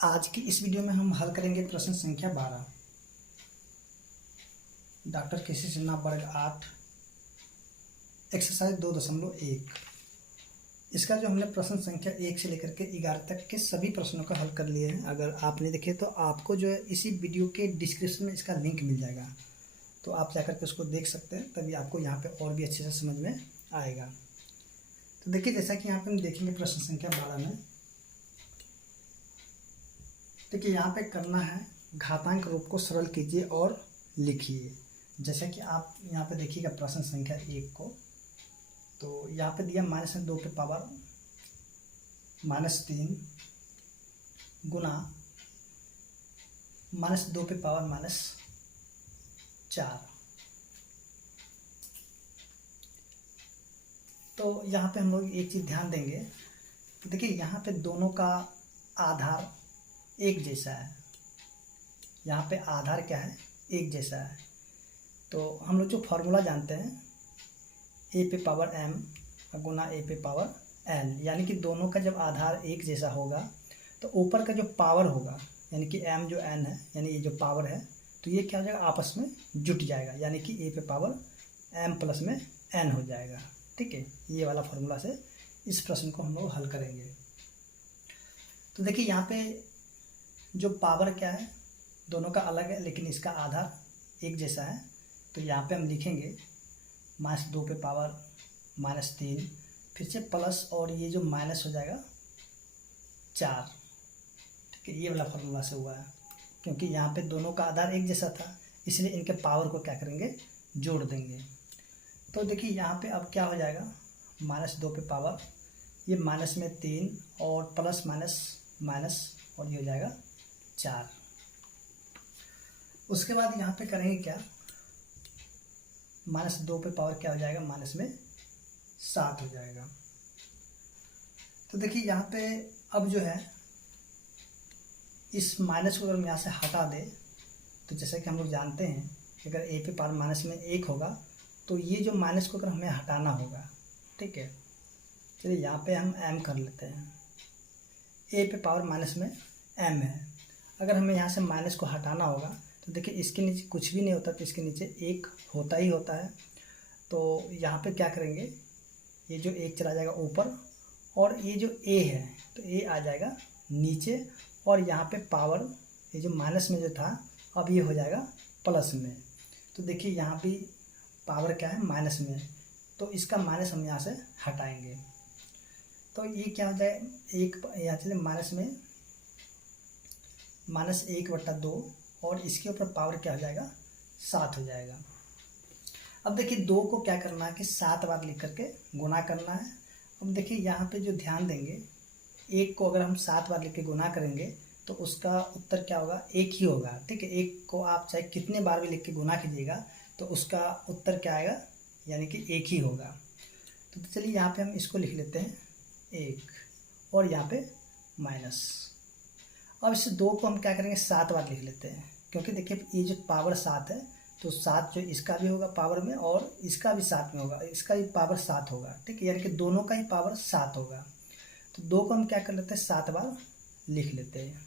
आज की इस वीडियो में हम हल करेंगे प्रश्न संख्या 12। डॉक्टर केसी सिन्हा वर्ग 8 एक्सरसाइज 2.1। इसका जो हमने प्रश्न संख्या 1 से लेकर के 11 तक के सभी प्रश्नों का हल कर लिए हैं। अगर आपने देखे तो आपको जो है इसी वीडियो के डिस्क्रिप्शन में इसका लिंक मिल जाएगा, तो आप जाकर के उसको देख सकते हैं, तभी आपको यहाँ पे और भी अच्छे से समझ में आएगा। तो देखिए, जैसा कि यहाँ पे हम देखेंगे प्रश्न संख्या 12 में, देखिए यहाँ पे करना है घातांक रूप को सरल कीजिए और लिखिए। जैसा कि आप यहाँ पे देखिएगा प्रश्न संख्या 1 को, तो यहाँ पे दिया -2 पे पावर -3 गुना -2 पे पावर -4। तो यहाँ पे हम लोग एक चीज़ ध्यान देंगे, तो देखिए यहाँ पे दोनों का आधार एक जैसा है। यहाँ पे आधार क्या है, एक जैसा है। तो हम लोग जो फॉर्मूला जानते हैं a पे पावर m गुना a पे पावर n, यानी कि दोनों का जब आधार एक जैसा होगा तो ऊपर का जो पावर होगा, यानी कि m जो n है, यानी ये जो पावर है, तो ये क्या हो जाएगा, आपस में जुट जाएगा, यानी कि a पे पावर m प्लस में n हो जाएगा। ठीक है, ये वाला फॉर्मूला से इस प्रश्न को हम लोग हल करेंगे। तो देखिए यहाँ पे जो पावर क्या है, दोनों का अलग है लेकिन इसका आधार एक जैसा है। तो यहाँ पे हम लिखेंगे -2 पे पावर -3, फिर से प्लस और ये जो माइनस हो जाएगा 4। ठीक है, ये वाला फॉर्मूला से हुआ है, क्योंकि यहाँ पे दोनों का आधार एक जैसा था, इसलिए इनके पावर को क्या करेंगे, जोड़ देंगे। तो देखिए यहाँ पे अब क्या हो जाएगा, -2 पे पावर ये माइनस में 3 और प्लस माइनस माइनस और ये हो जाएगा 4। उसके बाद यहाँ पे करेंगे क्या, -2 पे पावर क्या हो जाएगा, माइनस में 7 हो जाएगा। तो देखिए यहाँ पे अब जो है इस माइनस को अगर हम यहाँ से हटा दें, तो जैसा कि हम लोग जानते हैं कि अगर a पे पावर माइनस में 1 होगा तो ये जो माइनस को अगर हमें हटाना होगा, ठीक है, चलिए यहाँ पे हम m कर लेते हैं। a पे पावर माइनस में m है, अगर हमें यहाँ से माइनस को हटाना होगा तो देखिए इसके नीचे कुछ भी नहीं होता, तो इसके नीचे 1 होता ही होता है। तो यहाँ पे क्या करेंगे, ये जो 1 चला जाएगा ऊपर और ये जो a है तो a आ जाएगा नीचे, और यहाँ पे पावर ये जो माइनस में जो था अब ये हो जाएगा प्लस में। तो देखिए यहाँ भी पावर क्या है, माइनस में, तो इसका माइनस हम यहाँ से हटाएंगे। तो ये क्या हो जाए, एक यहाँ चले माइनस में -1/2 और इसके ऊपर पावर क्या हो जाएगा, 7 हो जाएगा। अब देखिए 2 को क्या करना है कि 7 बार लिख करके गुना करना है। अब देखिए यहाँ पे जो ध्यान देंगे, 1 को अगर हम 7 बार लिख के गुना करेंगे तो उसका उत्तर क्या होगा, 1 ही होगा। ठीक है, 1 को आप चाहे कितने बार भी लिख के गुना कीजिएगा तो उसका उत्तर क्या आएगा, यानी कि 1 ही होगा। तो चलिए यहाँ पे हम इसको लिख लेते हैं 1 और यहाँ पे माइनस। अब इस 2 को हम क्या करेंगे, 7 बार लिख लेते हैं, क्योंकि देखिए ये जो पावर 7 है तो 7 जो इसका भी होगा पावर में और इसका भी 7 में होगा, इसका भी पावर 7 होगा। ठीक है, यानी कि दोनों का ही पावर 7 होगा। तो 2 को हम क्या कर लेते हैं, 7 बार लिख लेते हैं।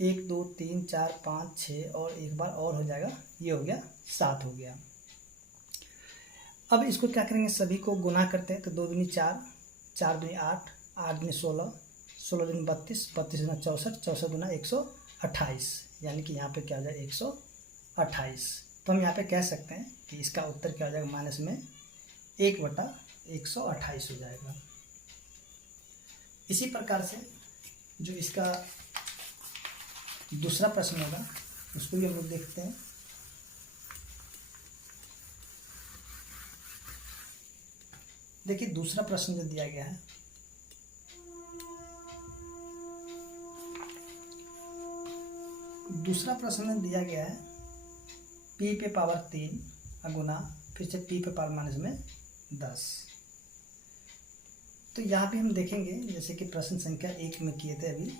1 2 3 4 5 6 और एक बार और हो जाएगा, ये हो गया 7 हो गया। अब इसको क्या करेंगे, सभी को गुना करते हैं। तो 2 दूनी 4, 4 दूनी 8, 8 दूनी 16, 16 दूनी 32, 32 दूना 64, 64 दूना 128, यानी कि यहाँ पे क्या हो जाएगा 128। तो हम यहाँ पे कह सकते हैं कि इसका उत्तर क्या हो जाएगा, माइनस में 1/128 हो जाएगा। इसी प्रकार से जो इसका दूसरा प्रश्न होगा उसको भी हम लोग देखते हैं। देखिए दूसरा प्रश्न जो दिया गया है, दूसरा प्रश्न में दिया गया है p पे पावर 3 गुना फिर से p पे पावर माइनस में 10। तो यहाँ भी हम देखेंगे जैसे कि प्रश्न संख्या 1 में किए थे अभी,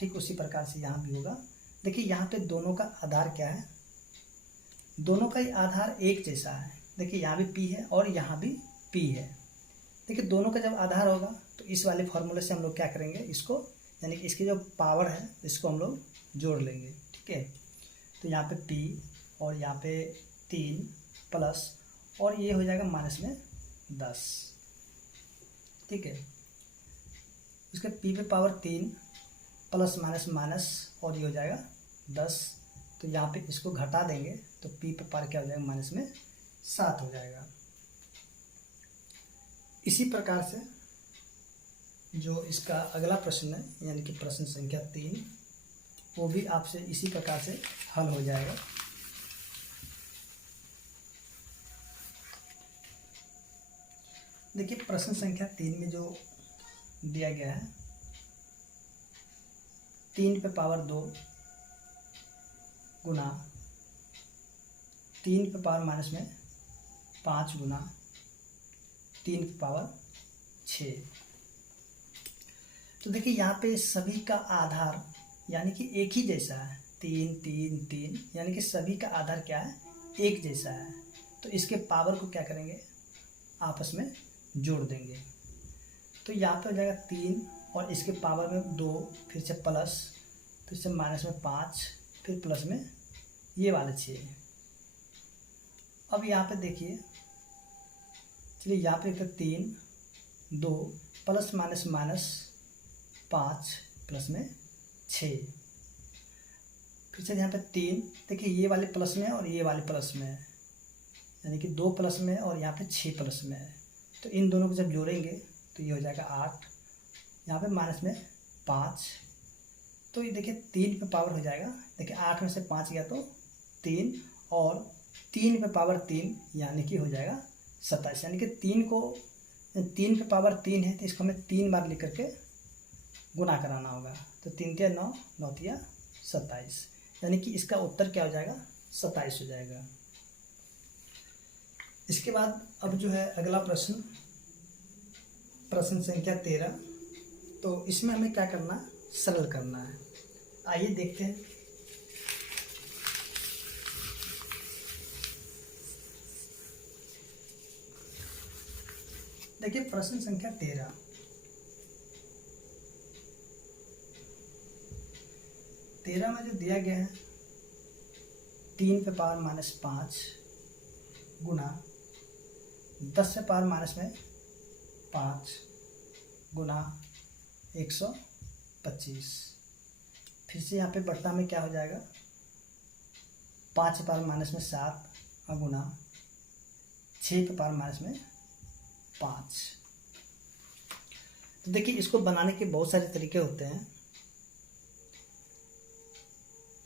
ठीक उसी प्रकार से यहाँ भी होगा। देखिए यहाँ पे दोनों का आधार क्या है, दोनों का ही आधार एक जैसा है। देखिए यहाँ भी p है और यहाँ भी p है, देखिए दोनों का जब आधार होगा तो इस वाले फॉर्मूले से हम लोग क्या करेंगे, इसको यानी कि इसकी जो पावर है इसको हम लोग जोड़ लेंगे। ठीक है, तो यहाँ पे p और यहाँ पे 3 प्लस और ये हो जाएगा माइनस में 10। ठीक है, इसके p पे पावर 3 प्लस माइनस माइनस और ये हो जाएगा 10। तो यहाँ पे इसको घटा देंगे तो p पे पावर क्या हो जाएगा, माइनस में 7 हो जाएगा। इसी प्रकार से जो इसका अगला प्रश्न है यानी कि प्रश्न संख्या 3, वो भी आपसे इसी प्रकार से हल हो जाएगा। देखिए प्रश्न संख्या 3 में जो दिया गया है 3 पे पावर 2 गुना 3 पे पावर माइनस में 5 गुना 3 पे पावर 6। तो देखिए यहाँ पे सभी का आधार यानी कि एक ही जैसा है, 3 3 3, यानी कि सभी का आधार क्या है, एक जैसा है। तो इसके पावर को क्या करेंगे, आपस में जोड़ देंगे। तो यहाँ पे हो जाएगा 3 और इसके पावर में 2, फिर से प्लस, फिर से माइनस में 5, फिर प्लस में ये वाले 6। अब यहाँ पे देखिए, चलिए यहाँ पे 3 2 प्लस माइनस माइनस 5 प्लस में 6, फिर से यहाँ पे 3, देखिए ये वाले प्लस में और ये वाले प्लस में है, यानी कि 2 प्लस में और यहाँ पे 6 प्लस में है। तो इन दोनों को जब जोड़ेंगे तो ये हो जाएगा 8, यहाँ पे माइनस में 5। तो ये देखिए 3 पे पावर हो जाएगा, देखिए 8 में से 5 गया तो 3 और 3 पे पावर 3 यानी कि हो जाएगा 27। यानी कि 3 पे पावर 3 है तो इसको हमें 3 बार लिख करके गुना कराना होगा। तो 3 तिया 9, 9 तिया 27, यानी कि इसका उत्तर क्या हो जाएगा, 27 हो जाएगा। इसके बाद अब जो है अगला प्रश्न, प्रश्न संख्या 13, तो इसमें हमें क्या करना, सरल करना है। आइए देखते हैं। देखिए प्रश्न संख्या 13, में जो दिया गया है 3 पे पावर माइनस 5 गुना 10 पे पावर माइनस में 5 गुना 125। फिर से यहाँ पे बट्टा में क्या हो जाएगा, 5 पे पावर माइनस में 7 गुना 6 पे पावर माइनस में 5। तो देखिए इसको बनाने के बहुत सारे तरीके होते हैं।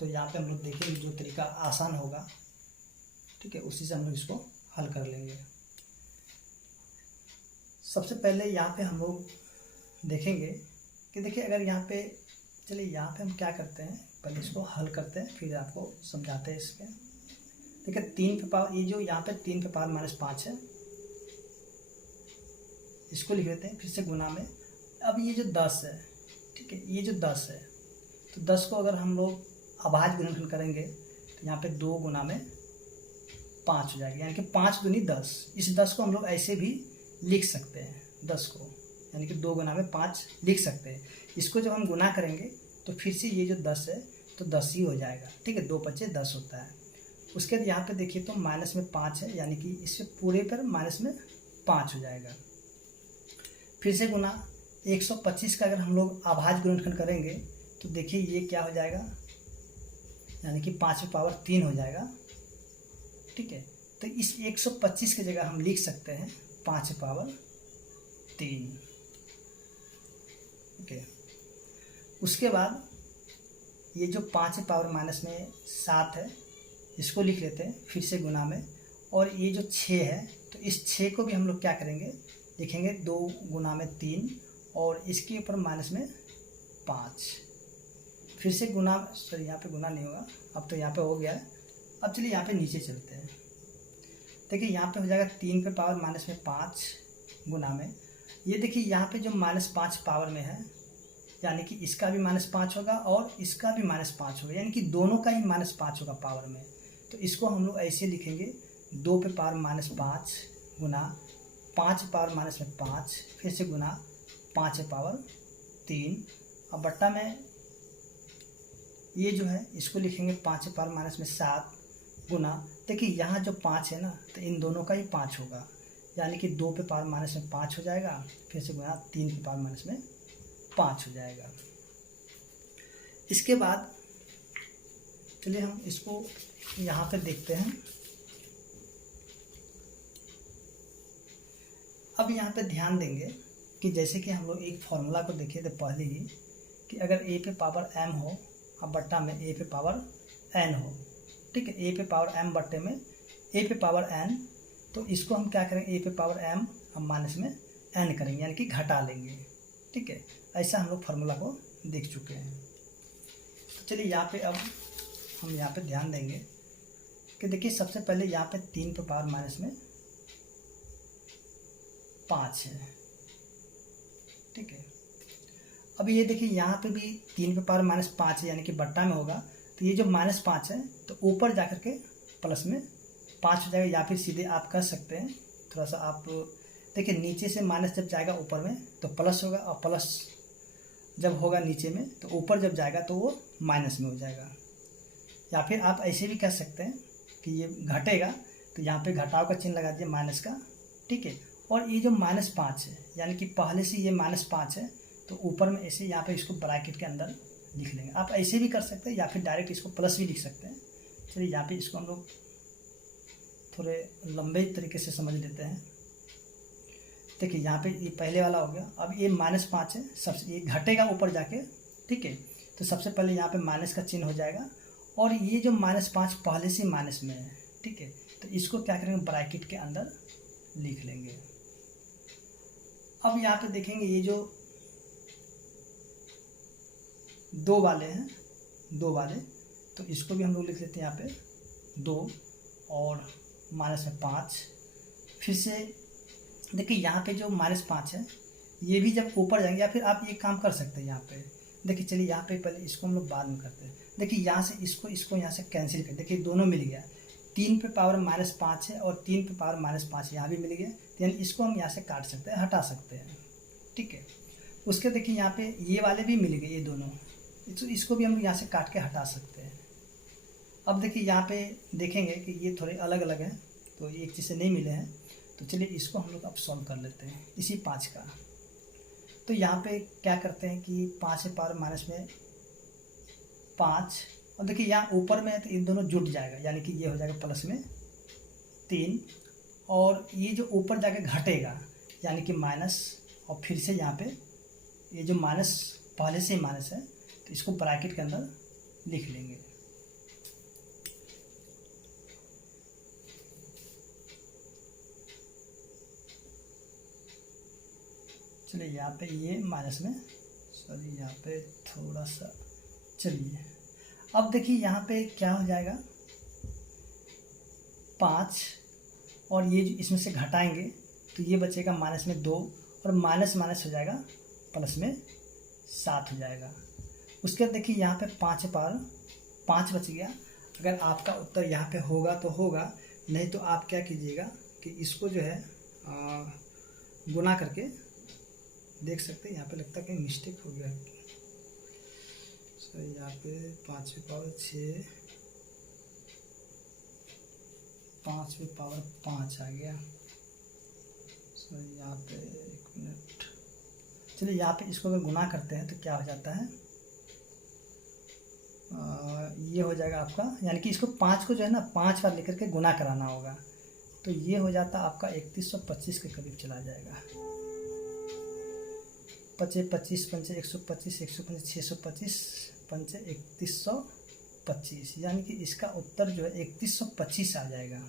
तो यहाँ पे हम लोग देखेंगे जो तरीका आसान होगा, ठीक है, उसी से हम लोग इसको हल कर लेंगे। सबसे पहले यहाँ पे हम लोग देखेंगे कि देखिए अगर यहाँ पे, चलिए यहाँ पे हम क्या करते हैं, पहले इसको हल करते हैं फिर आपको समझाते हैं इसके। देखिए 3 पे पावर, ये जो यहाँ पे 3 पे पावर माइनस 5 है, इसको लिख लेते हैं फिर से गुना में। अब ये जो 10 है, ठीक है, ये जो 10 है, तो 10 को अगर हम लोग अभाज्य गुणनखंड करेंगे तो यहाँ पे 2 गुना में 5 हो जाएगा, यानी कि 5 दूनी 10। इस 10 को हम लोग ऐसे भी लिख सकते हैं, 10 को यानी कि 2 गुना में 5 लिख सकते हैं। इसको जब हम गुना करेंगे तो फिर से ये जो 10 है तो 10 ही हो जाएगा, ठीक है, 2 5 10 होता है। उसके बाद यहाँ पे देखिए तो माइनस में 5 है, यानी कि इससे पूरे पर माइनस में 5 हो जाएगा। फिर से गुना 125 का अगर हम लोग अभाज्य गुणनखंड करेंगे तो देखिए ये क्या हो जाएगा, यानी कि 5 पे पावर 3 हो जाएगा, ठीक है। तो इस 125 की जगह हम लिख सकते हैं 5 पे पावर 3, ठीक है। उसके बाद ये जो 5 पे पावर माइनस में 7 है, इसको लिख लेते हैं फिर से गुना में। और ये जो 6 है तो इस 6 को भी हम लोग क्या करेंगे, लिखेंगे 2 गुना में 3 और इसके ऊपर माइनस में 5, फिर से गुना, सॉरी यहाँ पे गुना नहीं होगा, अब तो यहाँ पे हो गया है। अब चलिए यहाँ पे नीचे चलते हैं। देखिए यहाँ पे हो जाएगा 3 पे पावर माइनस में 5 गुना में, ये देखिए यहाँ पे जो -5 पावर में है, यानी कि इसका भी -5 होगा और इसका भी -5 होगा, यानी कि दोनों का ही -5 होगा पावर में। तो इसको हम लोग ऐसे लिखेंगे 2 पे पावर -5 गुना 5 पावर माइनस में 5, फिर से गुना 5 पावर 3। अब बट्टा में ये जो है इसको लिखेंगे 5 पावर माइनस में 7 गुना, देखिए यहाँ जो 5 है ना तो इन दोनों का ही 5 होगा, यानी कि 2 पे पावर माइनस में 5 हो जाएगा, फिर से गुना 3 पे पावर माइनस में 5 हो जाएगा। इसके बाद चलिए हम इसको यहाँ पे देखते हैं। अब यहाँ पे ध्यान देंगे कि जैसे कि हम लोग एक फॉर्मूला को देखे थे पहले ही कि अगर a पे पावर m हो अब बट्टा में a पे पावर n हो, ठीक है, a पे पावर m बट्टे में a पे पावर n, तो इसको हम क्या करेंगे a पे पावर m हम माइनस में n करेंगे, यानी कि घटा लेंगे, ठीक है। ऐसा हम लोग फार्मूला को देख चुके हैं। तो चलिए यहाँ पे अब हम यहाँ पे ध्यान देंगे कि देखिए सबसे पहले यहाँ पे 3 पे पावर माइनस में 5 है, ठीक है। अब ये देखिए यहाँ पे भी 3 पे पावर माइनस 5 है, यानी कि बट्टा में होगा, तो ये जो -5 है तो ऊपर जा कर के प्लस में 5 हो जाएगा, या फिर सीधे आप कर सकते हैं थोड़ा सा आप देखिए नीचे से माइनस जब जाएगा ऊपर में तो प्लस होगा, और प्लस जब होगा नीचे में तो ऊपर जब जाएगा तो वो माइनस में हो जाएगा। या फिर आप ऐसे भी कर सकते हैं कि ये घटेगा तो यहाँ पे घटाव का चिन्ह लगा दीजिए माइनस का, ठीक है। और ये जो -5 है यानी कि पहले से ये -5 है तो ऊपर में ऐसे यहाँ पे इसको ब्रैकेट के अंदर लिख लेंगे। आप ऐसे भी कर सकते हैं या फिर डायरेक्ट इसको प्लस भी लिख सकते हैं। चलिए यहाँ पे इसको हम लोग थोड़े लंबे तरीके से समझ लेते हैं। देखिए यहाँ पे ये पहले वाला हो गया, अब ये -5 है, सबसे ये घटेगा ऊपर जाके, ठीक है। तो सबसे पहले यहाँ पे माइनस का चिन्ह हो जाएगा, और ये जो -5 पहले से माइनस में है, ठीक है, तो इसको क्या करेंगे ब्रैकेट के अंदर लिख लेंगे। अब यहाँ पे देखेंगे ये जो 2 वाले हैं, 2 वाले, तो इसको भी हम लोग लिख लेते हैं यहाँ पे 2 और माइनस में 5। फिर से देखिए यहाँ पे जो -5 है ये भी जब ऊपर जाएंगे, या फिर आप ये काम कर सकते हैं यहाँ पे देखिए, चलिए यहाँ पे पहले इसको हम लोग बाद में करते हैं। देखिए यहाँ से इसको यहाँ से कैंसिल कर, देखिए दोनों मिल गया, 3 पे पावर -5 है और 3 पे पावर -5 यहाँ भी मिल गया, यानी इसको हम यहाँ से काट सकते हैं, हटा सकते हैं, ठीक है। उसके देखिए यहाँ पे ये वाले भी मिल गए, ये दोनों, इसको भी हम यहाँ से काट के हटा सकते हैं। अब देखिए यहाँ पे देखेंगे कि ये थोड़े अलग अलग हैं तो एक चीज़ से नहीं मिले हैं, तो चलिए इसको हम लोग अब सॉल्व कर लेते हैं इसी 5 का। तो यहाँ पे क्या करते हैं कि 5 से पावर माइनस में 5, और देखिए यहाँ ऊपर में है तो इन दोनों जुट जाएगा, यानी कि ये हो जाएगा प्लस में 3, और ये जो ऊपर जाके घटेगा यानी कि माइनस, और फिर से यहाँ पे ये जो माइनस पहले से ही माइनस है तो इसको ब्रैकेट के अंदर लिख लेंगे। चलिए यहाँ पे ये माइनस में, सॉरी यहाँ पे थोड़ा सा, चलिए अब देखिए यहाँ पे क्या हो जाएगा 5, और ये इसमें से घटाएंगे तो ये बचेगा माइनस में 2, और माइनस माइनस हो जाएगा प्लस में 7 हो जाएगा। उसके बाद देखिए यहाँ पे 5 पावर 5 बच गया। अगर आपका उत्तर यहाँ पे होगा तो होगा, नहीं तो आप क्या कीजिएगा कि इसको जो है गुना करके देख सकते हैं। यहाँ पे लगता है कहीं मिस्टेक हो गया, सही, यहाँ पे 5 पावर 6, 5 पावर 5 आ गया, सही। यहाँ पे 1 मिनट, चलिए यहाँ पे इसको अगर गुना करते हैं तो क्या हो जाता है, ये हो जाएगा आपका, यानी कि इसको 5 को जो है ना 5 बार लेकर के गुना कराना होगा, तो ये हो जाता आपका 3125 के करीब चला जाएगा। 25 25 पंचे 125, 125 625, पंचे 3125, यानी कि इसका उत्तर जो है 3125 आ जाएगा।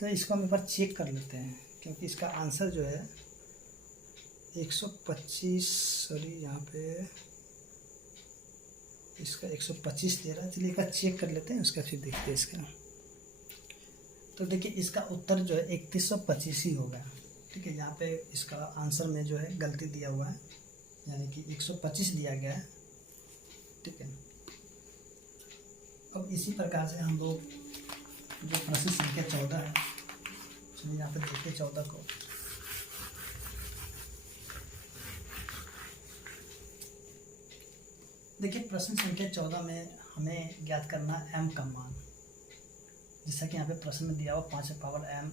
तो इसको हम एक बार चेक कर लेते हैं, क्योंकि इसका आंसर जो है 125, सॉरी यहाँ पे इसका 125 दे रहा है। चलिए एक बार चेक कर लेते हैं, उसका फिर देखते हैं इसका। तो देखिए इसका उत्तर जो है 3125 ही होगा, ठीक है। यहाँ पे इसका आंसर में जो है गलती दिया हुआ है, यानी कि 125 दिया गया है, ठीक है। अब इसी प्रकार से हम लोग जो प्रश्न संख्या 14 है, चलिए यहाँ पे देखिए 14 को, देखिए प्रश्न संख्या 14 में हमें ज्ञात करना m का मान, जैसा कि यहाँ पे प्रश्न में दिया हुआ 5 पावर m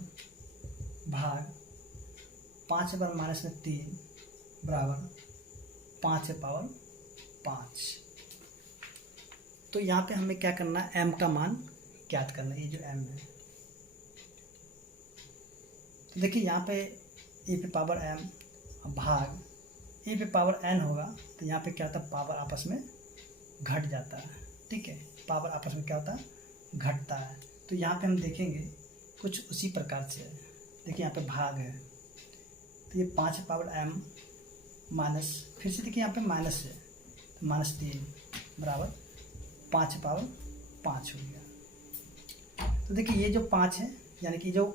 भाग 5 पावर माइनस में 3 बराबर 5 पावर 5। तो यहाँ पे हमें क्या करना है, m का मान ज्ञात करना है। ये जो m है, तो देखिए यहाँ पे a पे पावर m भाग a पे पावर n होगा, तो यहाँ पे क्या होता है, पावर आपस में घट जाता है। ठीक है, पावर आपस में क्या होता है, घटता है। तो यहाँ पे हम देखेंगे कुछ उसी प्रकार से। देखिए यहाँ पे भाग है, तो ये 5 पावर m माइनस, फिर से देखिए यहाँ पे माइनस है, तो -3 बराबर 5 पावर 5 हो गया। तो देखिए ये जो 5 है, यानी कि जो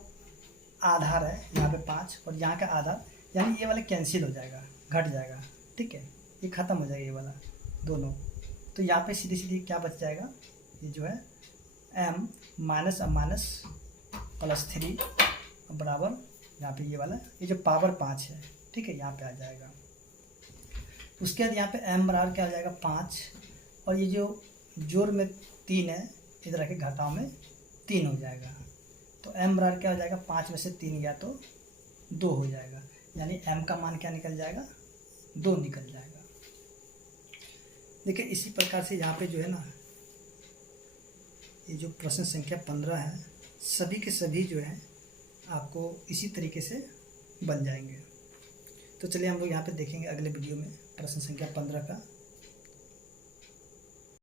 आधार है यहाँ पे 5 और यहाँ का आधार, यानी ये वाला कैंसिल हो जाएगा, घट जाएगा। ठीक है, ये खत्म हो जाएगा ये वाला दोनों। तो यहाँ पे सीधी सीधी क्या बच जाएगा, ये जो है m माइनस माइनस +3 बराबर यहाँ पे ये वाला, ये जो पावर 5 है, ठीक है, यहाँ पे आ जाएगा। उसके बाद यहाँ पे m बराबर क्या आ जाएगा 5, और ये जो जोड़ में 3 है, इधर आके घटाव में 3 हो जाएगा। तो m बराबर क्या हो जाएगा, 5 में से 3 गया तो 2 हो जाएगा, यानी m का मान क्या निकल जाएगा, 2 निकल जाएगा। देखिए इसी प्रकार से यहाँ पे जो है ना, ये जो प्रश्न संख्या 15 है, सभी के सभी जो है आपको इसी तरीके से बन जाएंगे। तो चलिए हम लोग यहाँ पे देखेंगे अगले वीडियो में प्रश्न संख्या 15 का।